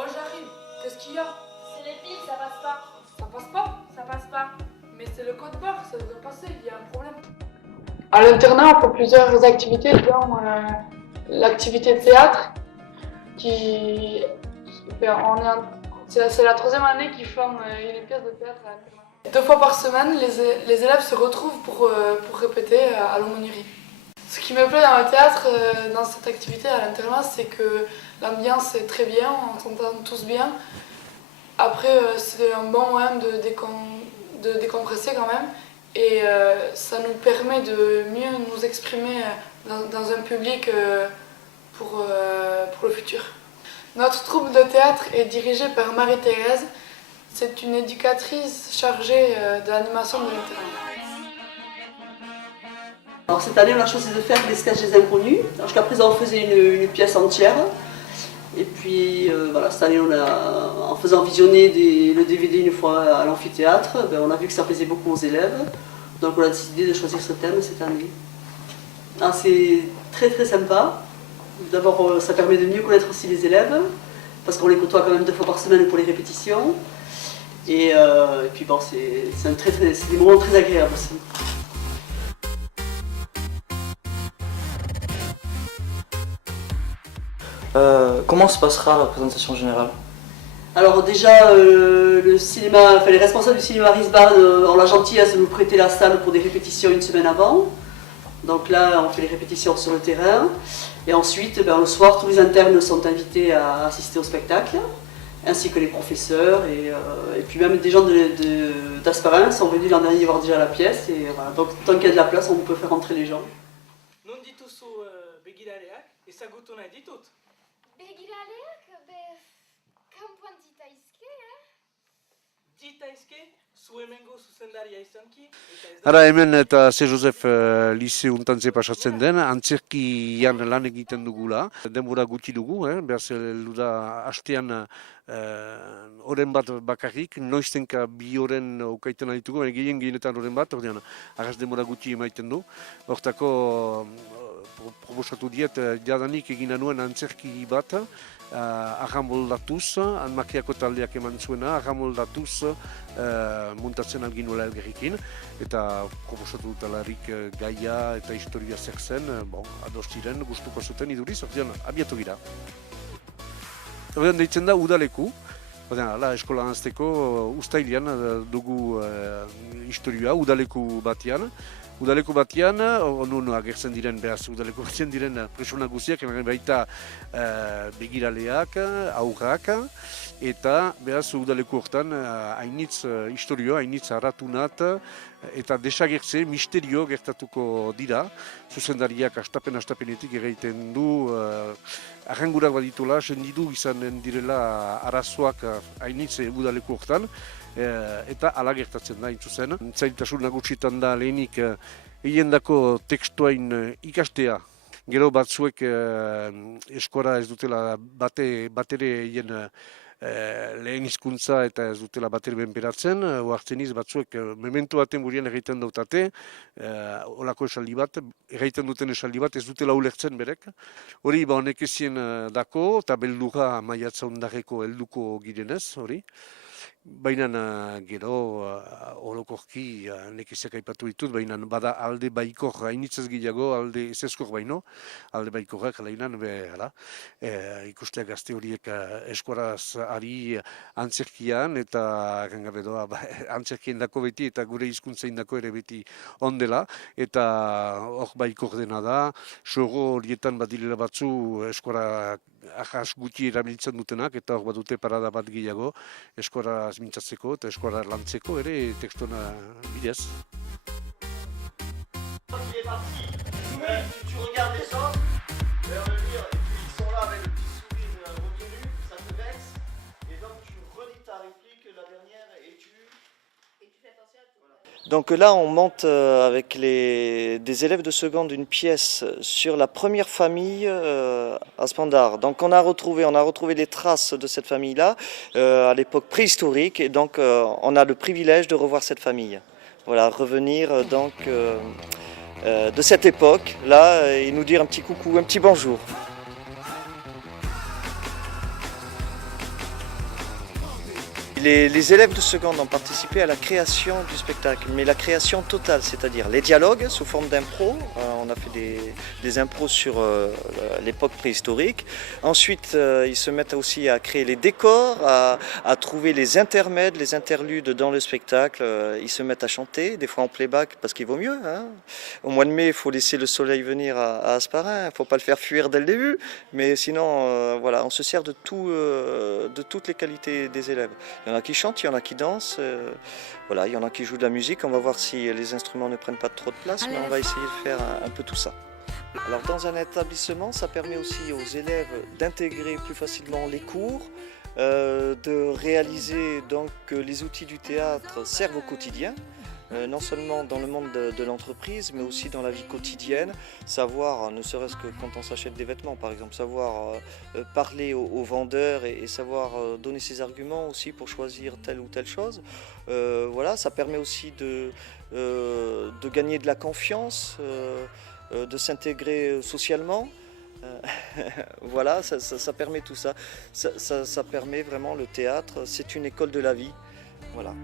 Moi j'arrive. Qu'est-ce qu'il y a? C'est les piles, ça passe pas. Ça passe pas? Ça passe pas. Mais c'est le code barre, ça devrait passer, il y a un problème. À l'internat, on fait plusieurs activités, dont l'activité de théâtre, c'est la troisième année qu'ils font une pièce de théâtre à l'internat. 2 fois par semaine, les élèves se retrouvent pour répéter à l'aumônerie. Ce qui me plaît dans le théâtre, dans cette activité à l'internat, c'est que l'ambiance est très bien, on s'entend tous bien. Après, c'est un bon moyen de décompresser quand même. Et ça nous permet de mieux nous exprimer dans un public pour le futur. Notre troupe de théâtre est dirigée par Marie-Thérèse. C'est une éducatrice chargée de l'animation de l'internat. Alors cette année, on a choisi de faire des sketchs des inconnus. Jusqu'à présent, on faisait une pièce entière. Et puis voilà, cette année, en faisant visionner le DVD une fois à l'amphithéâtre, on a vu que ça plaisait beaucoup aux élèves. Donc on a décidé de choisir ce thème cette année. C'est très très sympa. D'abord, ça permet de mieux connaître aussi les élèves, parce qu'on les côtoie quand même 2 fois par semaine pour les répétitions. Et puis bon, c'est des moments très agréables aussi. Comment se passera la présentation générale? Alors déjà, les responsables du cinéma Risbad ont la gentillesse de nous prêter la salle pour des répétitions une semaine avant. Donc là, on fait les répétitions sur le terrain. Et ensuite, le soir, tous les internes sont invités à assister au spectacle, ainsi que les professeurs. Et puis même des gens d'Asparin sont venus l'an dernier voir déjà la pièce. Et voilà. Donc tant qu'il y a de la place, on peut faire entrer les gens. Non dituzu begiraleak, ezagutu nahi ditut. Begiraleak, kanpoan ditaizke, Ditaizke, zu hemengo zuzendaria izanki. Ara hemen eta C. Josef Lise untantze pasatzen den, antzerkian lan egiten dugula. Denbora gutxi dugu, behar zelu da hastean oren bat bakarrik, noiztenka 2 oren ukaiten ditugu, gehienetan oren bat, ordean arras denbora gutxi emaiten du. Hortako proposatu diet, jadanik egina nuen antzerki bat, ahamoldatuz, makiako taldeak eman zuena, ahamoldatuz muntatzen algin nuela elgerrikin, eta proposatu dutalarik gaia eta historia zer zen, ados ziren, gustuko zuten iduriz, ordean abiatu gira. Ordean deitzen da udaleku, eskola anazteko ustailian dugu historia, udaleku batean. Udaleku batean, non agertzen diren, behaz, udaleku batean diren presona guziak, baita begiraleak, aurrak, eta behaz, udaleku hortan hainitz historioa, hainitz arratunat, eta desagertze, misterio gertatuko dira. Zuzendariak astapenetik egiten du, arrangurak baditula, sendidu izanen direla arazoak hainitz udaleku hortan, eta ala gertatzen da, intzuzen. Zailtasun nagusitan da lehenik hiendako tekstuain ikastea. Gero batzuek eskora ez dutela batere hien lehen hizkuntza eta ez dutela batere benperatzen. Oartzeniz batzuek mementu baten burien egiten dautate, olako esaldi bat, egiten duten esaldi bat ez dutela ulertzen berek. Hori honek ezien dako eta beldurra maiatza ondarreko helduko girenez, hori. Baina gero orokorki nekeziak aipatu ditut, baina bada alde baikor hainitzez gehiago, alde ezezkor baino, alde baikorrak alainan, ikusteak gazte horiek eskuaraz ari antzerkian eta antzerkien dako beti eta gure hizkuntzain dako ere beti ondela, eta hor baikor dena da, soro horietan badilela batzu eskuara ahas gutxi erabiltzen dutenak, eta hor badute parada bat gehiago eskuara mintzatzeko eta eskuara lantzeko ere tekstona bidez. Il est parti. Tu regardes les autres, leur dire, et puis ils sont là avec le petit sourire retenu, ça te vexe, et donc tu redis ta réplique, la dernière, et tu fais attention à tout. Donc là, on monte avec des élèves de seconde une pièce sur la première famille à Spandar. Donc on a retrouvé les traces de cette famille-là à l'époque préhistorique, et donc on a le privilège de revoir cette famille. Voilà, revenir donc de cette époque-là et nous dire un petit coucou, un petit bonjour. Les élèves de seconde ont participé à la création du spectacle, mais la création totale, c'est-à-dire les dialogues sous forme d'impro. On a fait des impros sur l'époque préhistorique. Ensuite, ils se mettent aussi à créer les décors, à trouver les intermèdes, les interludes dans le spectacle. Ils se mettent à chanter, des fois en playback, parce qu'il vaut mieux. Hein. Au mois de mai, il faut laisser le soleil venir à Hasparren, il ne faut pas le faire fuir dès le début. Mais sinon, voilà, on se sert de toutes les qualités des élèves. Il y en a qui chantent, il y en a qui dansent, voilà, il y en a qui jouent de la musique. On va voir si les instruments ne prennent pas trop de place, mais on va essayer de faire un peu tout ça. Alors dans un établissement, ça permet aussi aux élèves d'intégrer plus facilement les cours, de réaliser donc que les outils du théâtre servent au quotidien. Non seulement dans le monde de l'entreprise, mais aussi dans la vie quotidienne, savoir, ne serait-ce que quand on s'achète des vêtements par exemple, savoir parler aux vendeurs et savoir donner ses arguments aussi pour choisir telle ou telle chose. Voilà, ça permet aussi de gagner de la confiance, de s'intégrer socialement. Voilà, ça permet tout ça. Ça permet vraiment le théâtre, c'est une école de la vie. Voilà.